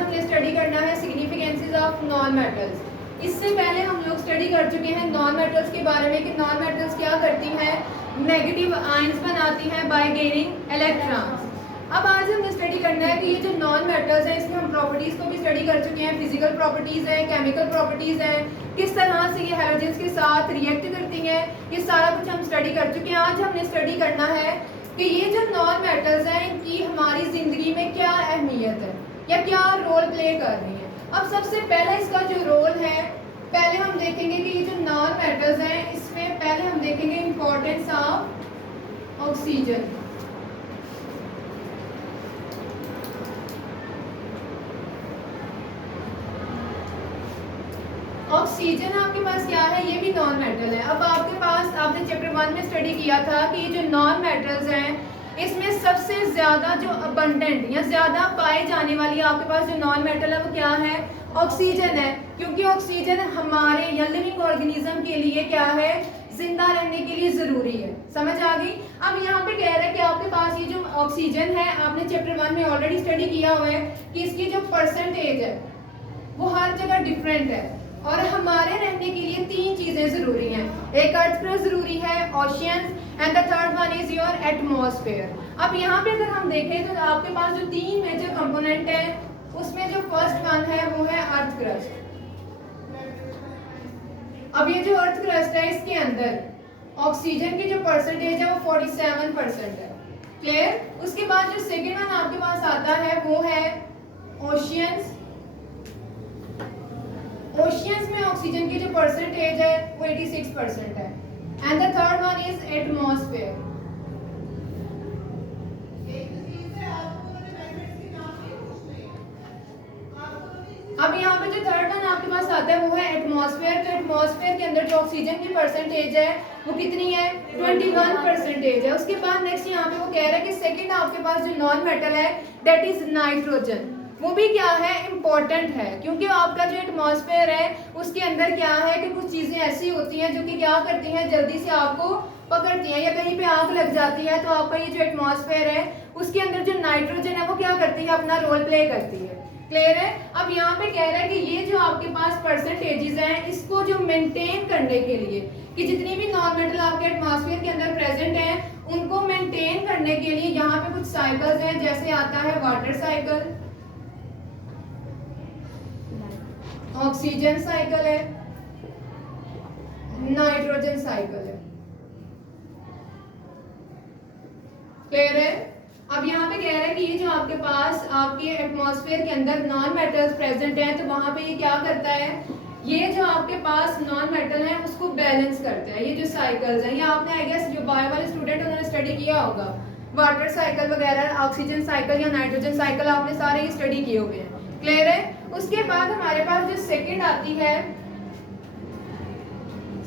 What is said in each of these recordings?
हमने स्टडी करना है सिग्निफिकेंसेस ऑफ नॉन मेटल्स। इससे पहले हम लोग स्टडी कर चुके हैं नॉन मेटल्स के बारे में कि नॉन मेटल्स क्या करती हैं, नेगेटिव आयंस बनाती हैं बाय गेनिंग इलेक्ट्रॉन्स। अब आज हमने स्टडी करना है कि ये जो नॉन मेटल्स हैं इसमें हम प्रॉपर्टीज़ को भी स्टडी कर चुके हैं, फिजिकल प्रॉपर्टीज़ हैं, केमिकल प्रॉपर्टीज़ हैं, किस तरह से ये हैलोजेंस के साथ रिएक्ट करती हैं, ये सारा कुछ हम स्टडी कर चुके हैं। आज हमने स्टडी करना है कि ये जो नॉन मेटल्स हैं इनकी हमारी ज़िंदगी में क्या अहमियत है या क्या रोल प्ले कर रही है। अब सबसे पहले इसका जो रोल है, पहले हम देखेंगे कि ये जो नॉन मेटल्स हैं इसमें पहले हम देखेंगे इम्पोर्टेंस ऑफ ऑक्सीजन। ऑक्सीजन आपके पास क्या है, ये भी नॉन मेटल है। अब आपके पास आपने चैप्टर 1 में स्टडी किया था कि ये जो नॉन मेटल्स हैं इसमें सबसे ज़्यादा जो अबंडेंट या ज़्यादा पाए जाने वाली आपके पास जो नॉन मेटल है वो क्या है, ऑक्सीजन है। क्योंकि ऑक्सीजन हमारे या लिविंग ऑर्गेनिज्म के लिए क्या है, जिंदा रहने के लिए ज़रूरी है। समझ आ गई। अब यहाँ पे कह रहा है कि आपके पास ये जो ऑक्सीजन है आपने चैप्टर 1 में ऑलरेडी स्टडी किया हुआ है कि इसकी जो परसेंटेज है वो हर जगह डिफरेंट है और हमारे रहने के लिए 3 चीज़ें ज़रूरी हैं। एक अर्थ क्रस्ट ज़रूरी है, oceans, and the third one is your atmosphere. अब यहाँ पे अगर हम देखें तो आपके पास जो 3 मेजर कंपोनेंट हैं उसमें जो फर्स्ट वन है वो है अर्थ क्रस्ट। अब ये जो अर्थ क्रस्ट है इसके अंदर ऑक्सीजन की जो परसेंटेज है वो 47% है। क्लियर। उसके बाद जो सेकेंड वन आपके पास आता है वो है ओशियंस। ओशियंस में ऑक्सीजन की जो परसेंटेज है वो 86% है। And the third one is atmosphere. अब यहाँ पे जो थर्ड वन आपके पास आता है वो है एटमॉस्फेयर। तो एटमॉस्फेयर के अंदर जो ऑक्सीजन की परसेंटेज है वो कितनी है, 21% है। उसके बाद नेक्स्ट यहाँ पे वो कह रहा है कि सेकंड आपके पास जो नॉन मेटल है दैट इज नाइट्रोजन। वो भी क्या है, इम्पोर्टेंट है क्योंकि आपका जो एटमॉस्फेयर है उसके अंदर क्या है कि कुछ चीज़ें ऐसी होती हैं जो कि क्या करती हैं, जल्दी से आपको पकड़ती हैं या कहीं पे आग लग जाती है तो आपका ये जो एटमॉस्फेयर है उसके अंदर जो नाइट्रोजन है वो क्या करती है, अपना रोल प्ले करती है। क्लियर है। अब यहाँ पे कह रहा है कि ये जो आपके पास परसेंटेजेस हैं इसको जो मेंटेन करने के लिए कि जितनी भी नॉन मेटल आपके एटमॉस्फेयर के अंदर प्रेजेंट हैं उनको मेंटेन करने के लिए यहाँ पे कुछ साइकिल्स हैं। जैसे आता है वाटर साइकिल, ऑक्सीजन साइकिल है, नाइट्रोजन साइकिल है। क्लियर है। अब यहाँ पे कह रहा है कि ये जो आपके पास आपके एटमॉस्फेयर के अंदर नॉन मेटल्स प्रेजेंट हैं तो वहां पे ये क्या करता है, ये जो आपके पास नॉन मेटल है उसको बैलेंस करता है। ये जो साइकिल्स हैं ये आपने आई गेस जो बायो वाले स्टूडेंट उन्होंने स्टडी किया होगा, वाटर साइकिल वगैरह, ऑक्सीजन साइकिल या नाइट्रोजन साइकिल आपने सारे ही स्टडी किए हुए हैं। क्लियर है। उसके बाद हमारे पास जो सेकंड आती है,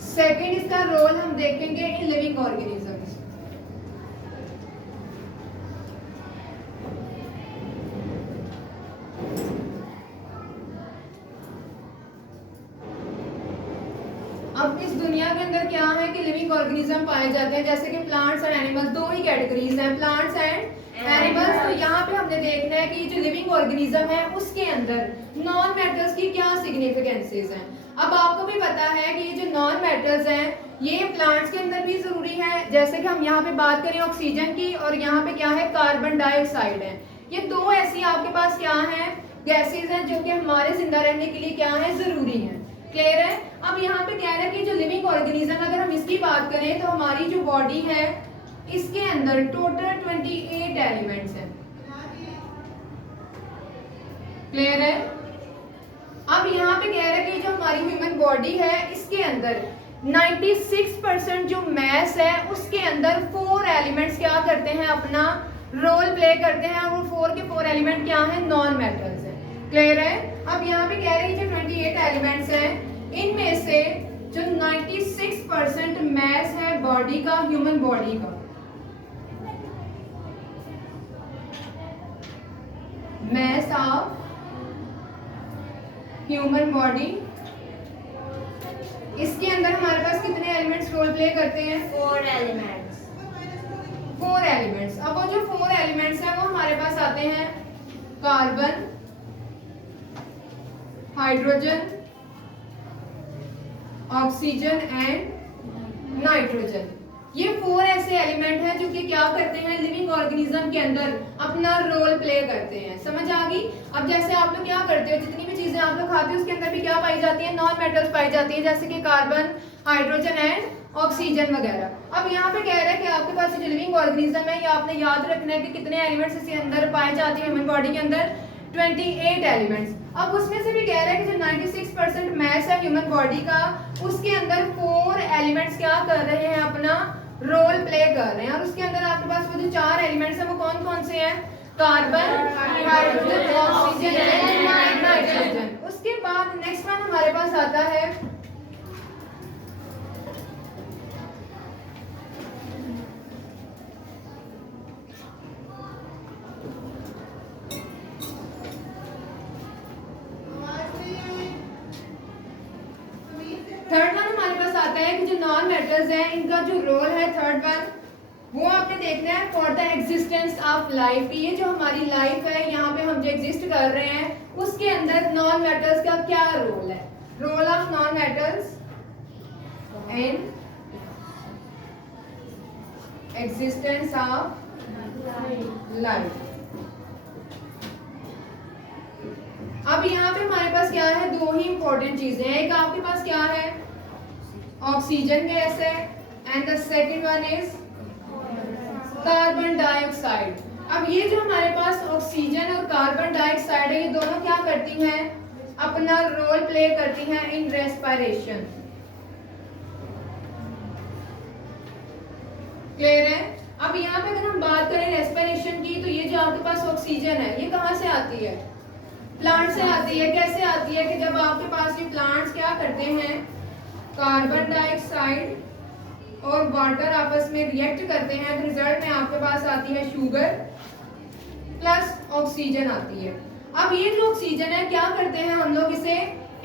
सेकंड इसका रोल हम देखेंगे इन लिविंग ऑर्गेनिजम्स। अब इस दुनिया के अंदर क्या है कि लिविंग ऑर्गेनिज्म पाए जाते हैं, जैसे कि प्लांट्स और एनिमल्स, 2 ही कैटेगरीज हैं, प्लांट्स एंड एनिमल्स। तो यहाँ पे हमने देखना है कि जो लिविंग ऑर्गेनिज्म है उसके अंदर नॉन मेटल्स की क्या सिग्निफिकेंसेस हैं। अब आपको भी पता है कि ये जो नॉन मेटल्स हैं ये प्लांट्स के अंदर भी जरूरी है। जैसे कि हम यहाँ पे बात करें ऑक्सीजन की और यहाँ पे क्या है, कार्बन डाइऑक्साइड है। ये 2 ऐसी आपके पास क्या है, गैसेज हैं जो कि हमारे जिंदा रहने के लिए क्या है, जरूरी है। क्लियर है। अब यहाँ पे कह रहे हैं कि जो लिविंग ऑर्गेनिज्म अगर हम इसकी बात करें तो हमारी जो बॉडी है इसके अंदर टोटल 28 एलिमेंट्स हैं। क्लियर है। अब यहाँ पे कह रहे हैं कि जो हमारी ह्यूमन बॉडी है इसके अंदर 96% जो मैस है उसके अंदर 4 एलिमेंट्स क्या करते हैं, अपना रोल प्ले करते हैं। और 4 के 4 एलिमेंट क्या है, नॉन मेटल्स है। क्लियर है। अब यहाँ पे कह रहे हैं जो 28 एलिमेंट्स हैं इनमें से जो 96% मैस है बॉडी का, ह्यूमन बॉडी का, मैस ऑफ ह्यूमन बॉडी, इसके अंदर हमारे पास कितने एलिमेंट्स रोल प्ले करते हैं, 4 एलिमेंट्स। 4 एलिमेंट्स। अब वो जो 4 एलिमेंट्स हैं वो हमारे पास आते हैं carbon, hydrogen, oxygen and nitrogen. ये 4 ऐसे एलिमेंट हैं जो कि क्या करते हैं, लिविंग ऑर्गेनिज्म के अंदर अपना रोल प्ले करते हैं। समझ आ गई। अब जैसे आप लोग क्या करते हो, जितनी भी चीजें आप लोग खाते हो उसके अंदर भी क्या पाई जाती है, नॉन मेटल्स पाई जाती है, जैसे कि कार्बन, हाइड्रोजन एंड ऑक्सीजन वगैरह। अब यहाँ पे कह रहा है कि आपके पास जो लिविंग ऑर्गेनिज्म है ये आपने याद रखना है कि कितने एलिमेंट्स इसके अंदर पाए जाते हैं ह्यूमन बॉडी के अंदर, 28 एलिमेंट्स। अब उसमें से भी कह रहा है कि जो 96% मैस है ह्यूमन बॉडी का, उसके अंदर 4 एलिमेंट्स क्या कर रहे हैं, अपना रोल प्ले कर रहे हैं। और उसके अंदर आपके पास वो जो 4 एलिमेंट्स हैं वो कौन कौन से हैं, carbon, hydrogen, oxygen and nitrogen. उसके बाद नेक्स्ट वन हमारे पास आता है थर्ड वन। हमारे पास आता है कि जो नॉन मेटल्स हैं इनका जो रोल है थर्ड वन, वो आपने देखना है for the existence of life. ये जो हमारी लाइफ है, यहाँ पे हम जो एग्जिस्ट कर रहे हैं उसके अंदर नॉन मेटल्स का क्या रोल है। Role of non metals in existence of life. अब यहाँ पे हमारे पास क्या है, 2 ही इंपॉर्टेंट चीजें हैं। एक आपके पास क्या है, ऑक्सीजन गैस है, and the second one is carbon dioxide. अब ये जो हमारे पास ऑक्सीजन और कार्बन डाइऑक्साइड है, ये दोनों क्या करती हैं, अपना रोल प्ले करती हैं इन रेस्पिरेशन। क्लियर है। अब यहाँ पे अगर हम बात करें रेस्पिरेशन की, तो ये जो आपके पास ऑक्सीजन है ये कहाँ से आती है, प्लांट से आती है। कैसे आती है कि जब आपके पास ये प्लांट्स क्या करते हैं, कार्बन डाइऑक्साइड और वाटर आपस में रिएक्ट करते हैं, तो रिजल्ट में आपके पास आती है शुगर प्लस ऑक्सीजन आती है। अब ये जो ऑक्सीजन है क्या करते हैं, हम लोग इसे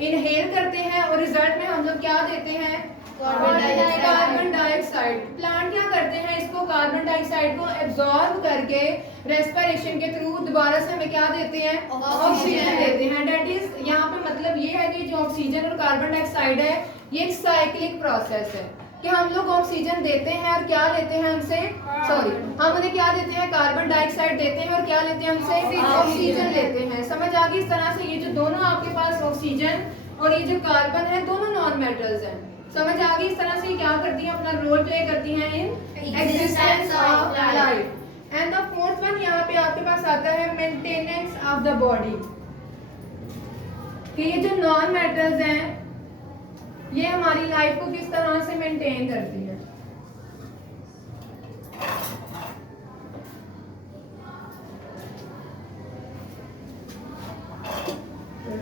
इनहेल करते हैं और रिजल्ट में हम लोग क्या देते हैं, कार्बन डाइऑक्साइड। प्लांट क्या करते हैं, इसको कार्बन डाइऑक्साइड को एब्जॉर्ब करके रेस्पिरेशन के थ्रू दोबारा से हमें क्या देते हैं, ऑक्सीजन देते हैं। दैट इज यहाँ पे मतलब ये है कि जो ऑक्सीजन और कार्बन डाइऑक्साइड है ये एक साइक्लिक प्रोसेस है कि हम लोग ऑक्सीजन देते हैं और क्या लेते हैं हमसे, सॉरी हम उन्हें क्या देते हैं, कार्बन डाइऑक्साइड देते हैं और क्या लेते हैं हमसे, ऑक्सीजन लेते हैं। समझ आ गई। इस तरह से ये जो दोनों आपके पास ऑक्सीजन और ये जो कार्बन है दोनों नॉन मेटल्स हैं। समझ आ गई। इस तरह से क्या करती हैं, अपना रोल प्ले करती हैं इन existence of life. And the fourth one यहाँ पे आपके पास आता है मेंटेनेंस ऑफ द बॉडी। कि ये जो नॉन मेटल्स हैं ये हमारी लाइफ को किस तरह से मेंटेन करती है।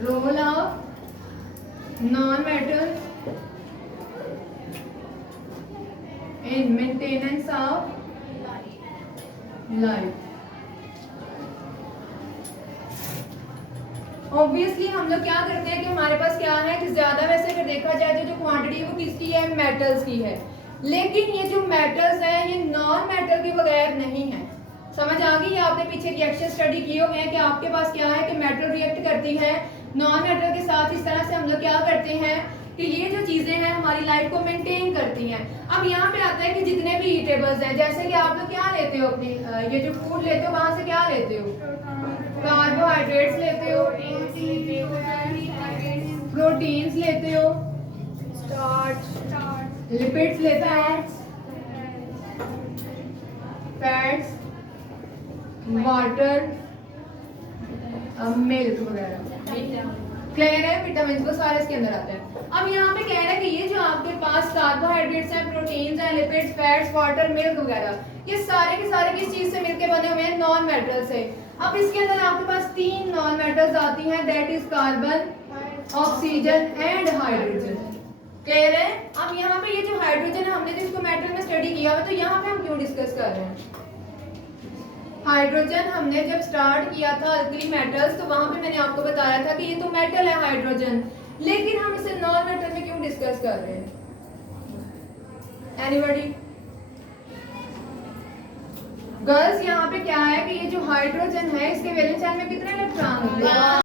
Role of non metals in maintenance of life। Obviously हम लोग क्या करते हैं कि हमारे पास क्या है कि ज्यादा वैसे अगर देखा जाए तो जो क्वांटिटी वो किसकी है, मेटल्स की है। लेकिन ये जो मेटल्स हैं ये नॉन मेटल के बगैर नहीं है। समझ आ गई। आपने पीछे रिएक्शन स्टडी किए हुए हैं कि आपके पास क्या है कि मेटल रिएक्ट करती है नॉन मेटल के साथ। इस तरह से हम लोग क्या करते हैं कि ये जो चीजें हैं हमारी लाइफ को मेंटेन करती हैं। अब यहाँ पे आता है कि जितने भी ईटेबल्स हैं, जैसे कि आप लोग क्या लेते हो अपनी ये जो फूड लेते हो वहां से क्या लेते हो, कार्बोहाइड्रेट्स लेते हो, प्रोटीन्स लेते हो, लिपिड्स लेते हो, फैट्स, वाटर, मिल्क वगैरह। क्लियर है। विटामिन को सारे इसके अंदर आते हैं। अब यहाँ पे कह रहा है कि ये जो आपके पास कार्बोहाइड्रेट्स हैं, प्रोटीन्स हैं, लिपिड्स, फैट्स, वाटर, मिल्क वगैरह, ये सारे के सारे किस चीज से मिलके बने हुए हैं, नॉन मेटल से। अब इसके अंदर आपके पास 3 नॉन मेटल्स आती हैं, that is carbon, oxygen and hydrogen. Clear है। अब यहाँ पे ये जो हाइड्रोजन है हमने जिसको मेटल में स्टडी किया हुआ, तो यहाँ पे हम क्यों डिस्कस कर रहे हैं हाइड्रोजन। हमने जब स्टार्ट किया था अल्कली मेटल्स तो वहां पे मैंने आपको बताया था कि ये तो मेटल है हाइड्रोजन, लेकिन हम इसे नॉन मेटल में क्यों डिस्कस कर रहे हैं। एनीबॉडी? गर्ल्स यहाँ पे क्या है कि ये जो हाइड्रोजन है इसके वैलेंस शेल में कितने इलेक्ट्रॉन होते हैं,